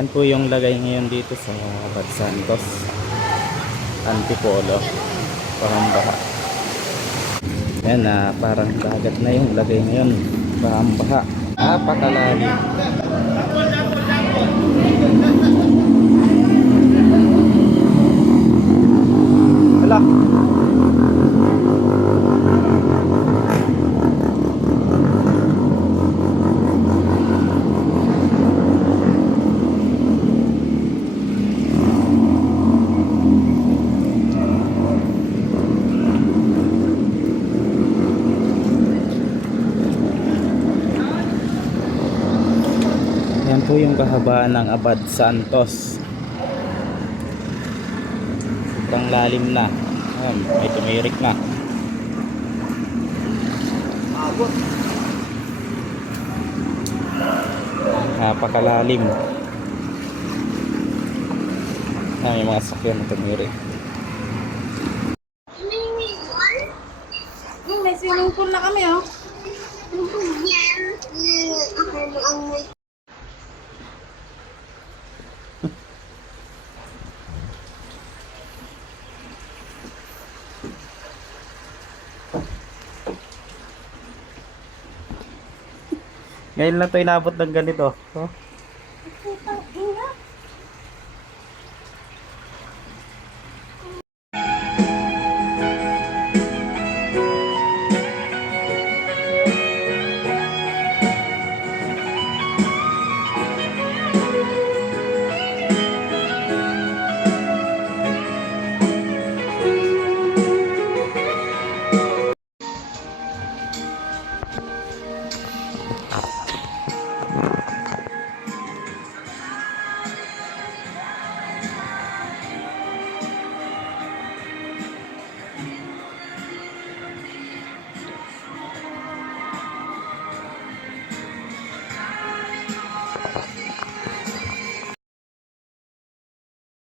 Yan po yung lagay ngayon dito sa Abad Santos Antipolo. Parang baha. Yan na, parang dagat na yung lagay ngayon. Parang baha. Napakalalim. Wala. Yan po yung kahabaan ng Abad Santos. Sobrang lalim na. Ayan, may tumirik na. Napakalalim. May mga sakyan na tumirik. May swimming pool na kami, oh. Ngayon lang ito inabot ng ganito. Oh.